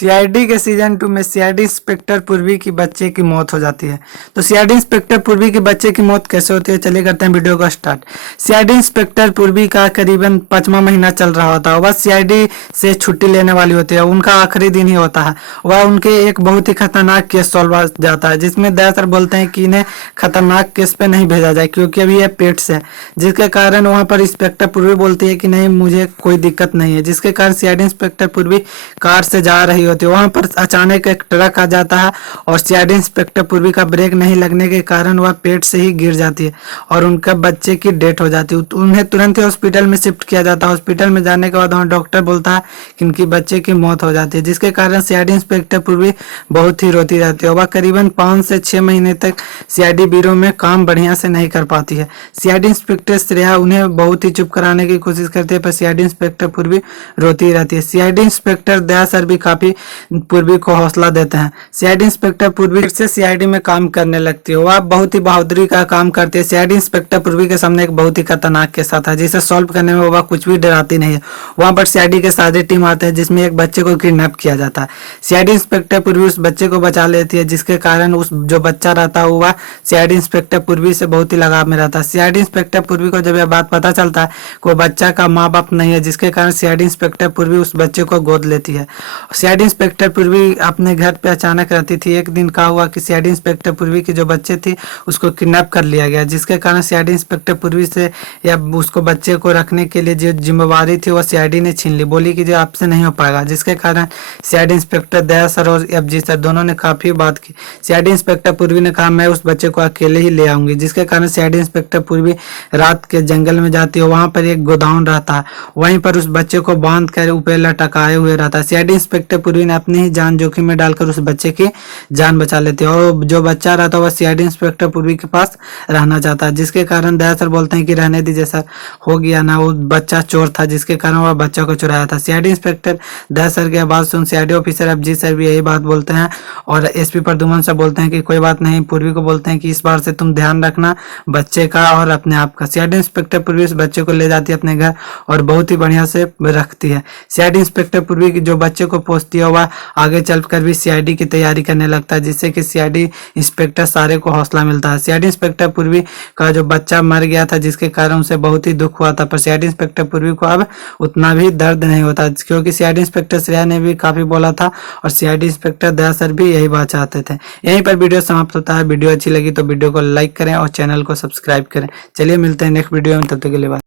CID के season 2 में CID inspector पूर्वी की बच्चे की मौत हो जाती है। तो सीआईडी इंस्पेक्टर पूर्वी के बच्चे की मौत कैसे होती है, चलिए करते हैं वीडियो का स्टार्ट। सीआईडी इंस्पेक्टर पूर्वी का करीबन 5वां महीना चल रहा होता है। वह सीआईडी से छुट्टी लेने वाली होती है, उनका आखिरी दिन ही होता है। वह उनके एक बहुत ही खतरनाक केस सॉल्व हो जाता है, जिसमें दयासर बोलते हैं कि इन्हें खतरनाक केस पे नहीं भेजा जाए क्योंकि अभी ये पेट से है, जिसके कारण वहाँ पर इंस्पेक्टर पूर्वी बोलती है कि नहीं मुझे कोई दिक्कत नहीं है, जिसके कारण सीआईडी इंस्पेक्टर पूर्वी कार से जा रही होती है। वहां पर अचानक एक ट्रक आ जाता है और सीआईडी इंस्पेक्टर पूर्वी का ब्रेक नहीं लगने के कारण वह पेट से ही गिर जाती है और उनका बच्चे की डेथ हो जाती है। उन्हें तुरंत ही हॉस्पिटल में शिफ्ट किया जाता है। हॉस्पिटल में जाने के बाद वहाँ डॉक्टर बोलता है कि इनकी बच्चे की मौत हो जाती है, जिसके कारण सीआईडी इंस्पेक्टर पूर्वी बहुत ही रोती रहती है। वह करीबन 5 से 6 महीने तक सीआईडी ब्यूरो में काम बढ़िया से नहीं कर पाती है। सीआईडी इंस्पेक्टर श्रेया उन्हें बहुत ही चुप कराने की कोशिश करती है, पर सीआईडी इंस्पेक्टर पूर्वी रोती रहती है। सीआईडी इंस्पेक्टर दया सर भी काफी पूर्वी को हौसला देते हैं। सीआईडी इंस्पेक्टर पूर्वी से सीआईडी में काम करने लगती है। वह बहुत ही बहादुरी का काम करती है। सीआईडी इंस्पेक्टर पूर्वी के सामने एक बहुत ही खतरनाक केस आता है, जिसे सॉल्व करने में वह कुछ भी डराती नहीं है। वहां पर सीआईडी के सारी टीम आते हैं, जिसमें एक बच्चे को किडनैप किया जाता है। सीआईडी इंस्पेक्टर पूर्वी उस बच्चे को बचा लेती है, जिसके कारण उस जो बच्चा रहता है वह सीआईडी इंस्पेक्टर पूर्वी से बहुत ही लगाव में रहता है। सीआईडी इंस्पेक्टर पूर्वी को जब यह बात पता चलता है कि वो बच्चा का माँ बाप नहीं है, जिसके कारण सीआईडी इंस्पेक्टर पूर्वी उस बच्चे को गोद लेती है। सीआईडी इंस्पेक्टर पूर्वी अपने घर पे अचानक रहती थी। एक दिन क्या हुआ कि सीआईडी इंस्पेक्टर पूर्वी की जो बच्चे थी उसको किडनैप कर लिया गया, जिसके कारण सीआईडी इंस्पेक्टर पूर्वी से या उसको बच्चे को रखने के लिए जो जिम्मेवारी थी वो सीआईडी ने छीन ली। बोली कि जो आपसे नहीं हो पाएगा, जिसके कारण सीआईडी इंस्पेक्टर दया सर और एफजी सर दोनों ने काफी बात की। सीआईडी इंस्पेक्टर पूर्वी ने कहा मैं उस बच्चे को अकेले ही ले आऊंगी, जिसके कारण सीआईडी इंस्पेक्टर पूर्वी रात के जंगल में जाती है। वहां पर एक गोदाउन रहता है, वहीं पर उस बच्चे को बांध कर ऊपर लटकाए हुए रहता है। सीआईडी इंस्पेक्टर पूर्वी ने अपनी ही जान जोखिम में डालकर उस बच्चे की जान बचा लेती है और जो बच्चा रहता है वह सीआईडी इंस्पेक्टर पूर्वी के पास रहना चाहता है, जिसके कारण दया सर बोलते हैं कि रहने दीजिए सर, हो गया ना, वो बच्चा चोर था जिसके कारण वह बच्चा को चुराया था। सीआईडी इंस्पेक्टर दया सर की बात सुन सीआईडी ऑफिसर अफजी सर भी यही बात बोलते हैं और एसपी प्रद्युमन सर बोलते हैं कि कोई बात नहीं। पूर्वी को बोलते हैं कि इस बार से तुम ध्यान रखना बच्चे का और अपने आप का। सीआईडी इंस्पेक्टर पूर्वी उस बच्चे को ले जाती है अपने घर और बहुत ही बढ़िया से रखती है। सीआईडी इंस्पेक्टर पूर्वी की जो बच्चे को पोसती है वह आगे चलकर भी सीआईडी की तैयारी करने लगता है, जिससे कि सीआईडी इंस्पेक्टर सारे को हौसला मिलता है। सीआईडी इंस्पेक्टर पूर्वी का जो बच्चा मर गया था जिसके कारण उसे बहुत ही दुख हुआ था, पर सीआईडी इंस्पेक्टर पूर्वी को अब उतना भी दर्द नहीं होता, क्योंकि सीआईडी इंस्पेक्टर श्रेया ने भी काफी बोला था और सीआईडी इंस्पेक्टर दया सर भी यही बात चाहते थे। यहीं पर वीडियो समाप्त होता है। वीडियो अच्छी लगी तो वीडियो को लाइक करें और चैनल को सब्सक्राइब करें। चलिए मिलते हैं नेक्स्ट वीडियो में, तब तक के लिए बाय।